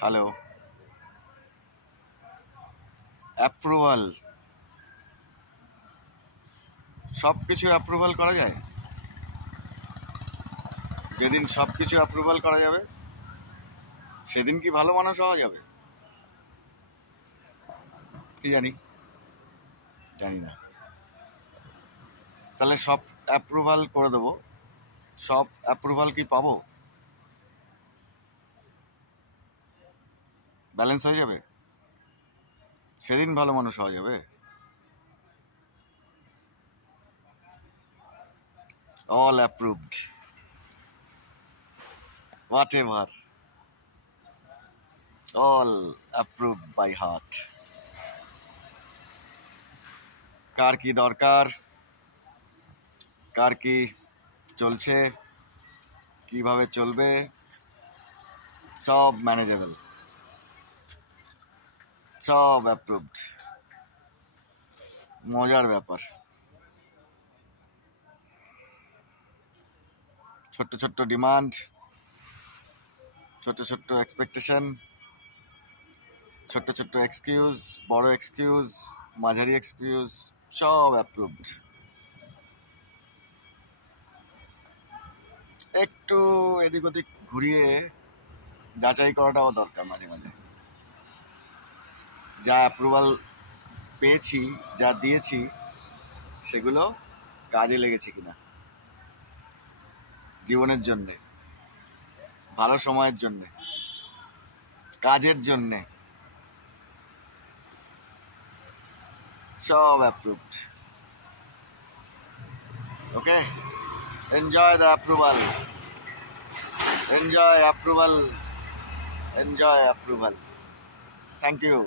Hello, approval, সব কিছু অ্যাপ্রুভাল করা যায়? যেদিন সব কিছু অ্যাপ্রুভাল করা যাবে সেদিন কি ভালো মানুষ হওয়া যাবে? কি জানি না। তাহলে সব অ্যাপ্রুভাল করে দেবো, সব অ্যাপ্রুভাল কি পাবো? ব্যালেন্স হয়ে যাবে? সেদিন ভালো মানুষ হওয়া যাবে? All approved, whatever, all approved by heart. কার কি দরকার, কার কি চলছে, কিভাবে চলবে, সব ম্যানেজেবল, সব অ্যাপ্রুভড। মজার ব্যাপার। ছোট্ট ছোট্ট ডিমান্ড, ছোট্ট ছোট্ট এক্সপেকটেশন, ছোট্ট ছোট্ট এক্সকিউজ, বড় এক্সকিউজ, মাঝারি এক্সকিউজ, সব অ্যাপ্রুভড। একটু এদিক ওদিক ঘুরিয়ে যাচাই করাটাও দরকার মাঝে মাঝে। যা অ্যাপ্রুভাল পেয়েছি, যা দিয়েছি, সেগুলো কাজে লেগেছে কিনা, জীবনের জন্যে, ভালো সময়ের জন্যে, কাজের জন্যে, সব approved. Okay, enjoy the approval, enjoy approval, enjoy approval. Thank you.